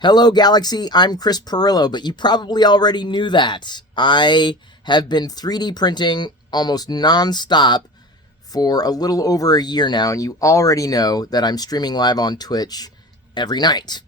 Hello, Galaxy. I'm Chris Perillo, but you probably already knew that. I have been 3D printing almost non-stop for a little over a year now, and you already know that I'm streaming live on Twitch every night.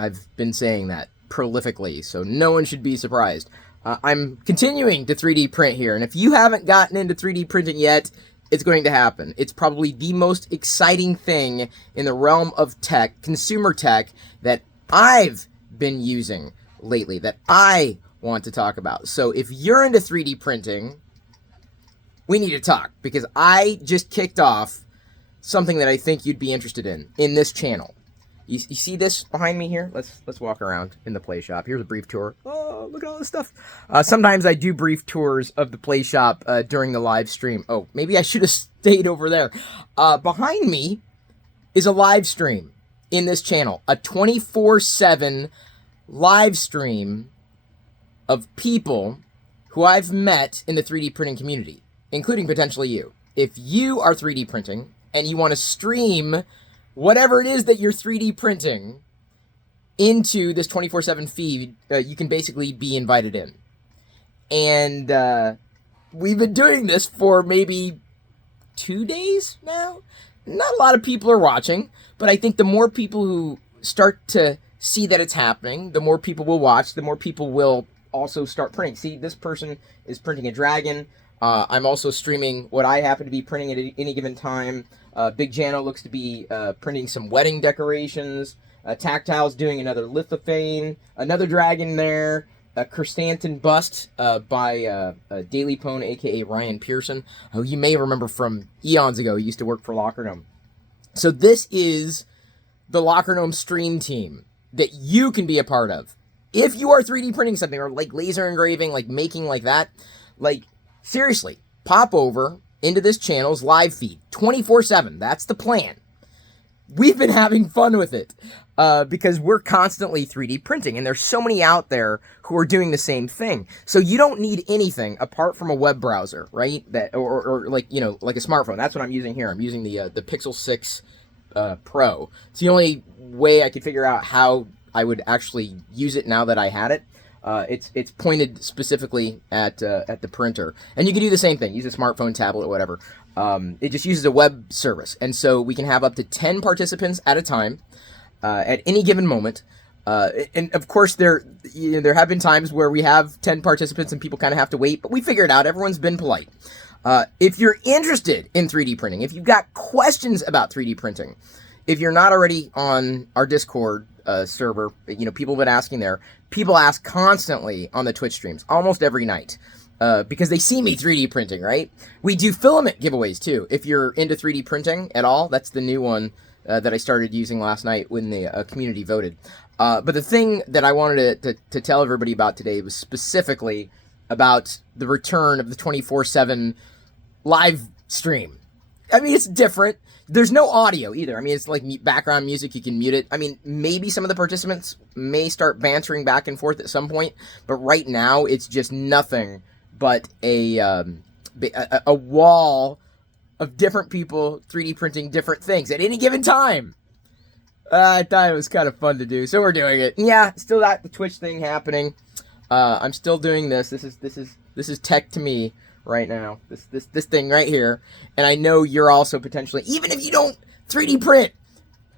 I've been saying that prolifically, so no one should be surprised. I'm continuing to 3D print here, and if you haven't gotten into 3D printing yet, it's going to happen. It's probably the most exciting thing in the realm of tech, consumer tech, that I've been using lately, that I want to talk about. So if you're into 3D printing, we need to talk, because I just kicked off something that I think you'd be interested in this channel. You see this behind me here? Let's walk around in the play shop. Here's a brief tour. Oh, look at all this stuff. Sometimes I do brief tours of the play shop during the live stream. Oh, maybe I should have stayed over there. Behind me is a live stream in this channel, a 24/7 live stream of people who I've met in the 3D printing community, including potentially you. If you are 3D printing and you want to stream whatever it is that you're 3D printing into this 24/7 feed, you can basically be invited in. And we've been doing this for maybe 2 days now. Not a lot of people are watching, but I think the more people who start to see that it's happening, the more people will watch, the more people will also start printing. See, this person is printing a dragon. I'm also streaming what I happen to be printing at any given time. Big Jano looks to be printing some wedding decorations. Tactile's doing another lithophane, another dragon there. A Chrysanthemum bust by Daily Pone, aka Ryan Pearson, who you may remember from eons ago. He used to work for Locker Gnome. So this is the Locker Gnome stream team that you can be a part of. If you are 3D printing something, or like laser engraving, like making like that, like seriously, pop over into this channel's live feed 24/7. That's the plan. We've been having fun with it because we're constantly 3D printing, and there's so many out there who are doing the same thing. So you don't need anything apart from a web browser, right? That or like, you know, like a smartphone. That's what I'm using here. I'm using the Pixel 6 Pro. It's the only way I could figure out how I would actually use it now that I had it. It's pointed specifically at the printer, and you can do the same thing. Use a smartphone, tablet, whatever. It just uses a web service, and so we can have up to 10 participants at a time at any given moment. And of course, there have been times where we have 10 participants and people kind of have to wait, but we figure it out. Everyone's been polite. If you're interested in 3D printing, if you've got questions about 3D printing, if you're not already on our Discord server, you know, people have been asking there. People ask constantly on the Twitch streams, almost every night, because they see me 3D printing, right? We do filament giveaways, too. If you're into 3D printing at all, that's the new one that I started using last night when the community voted. But the thing that I wanted to tell everybody about today was specifically about the return of the 24/7 live stream. I mean, it's different. There's no audio either. I mean, it's like background music. You can mute it. I mean, maybe some of the participants may start bantering back and forth at some point, but right now it's just nothing but a wall of different people 3D printing different things at any given time. I thought it was kind of fun to do, so we're doing it. Yeah, still got the Twitch thing happening. I'm still doing this. This is tech to me right now. This thing right here. And I know you're also potentially, even if you don't 3D print,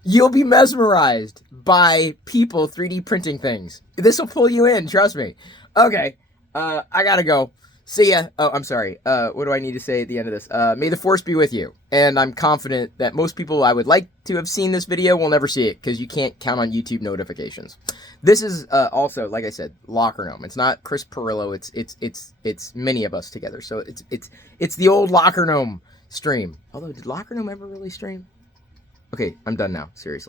you'll be mesmerized by people 3D printing things. This will pull you in, trust me. Okay, I gotta go. See ya. Oh, I'm sorry. What do I need to say at the end of this? May the force be with you. And I'm confident that most people I would like to have seen this video will never see it, because you can't count on YouTube notifications. This is also, like I said, Locker Gnome. It's not Chris Perillo. It's many of us together. So it's the old Locker Gnome stream. Although, did Locker Gnome ever really stream? Okay, I'm done now. Seriously.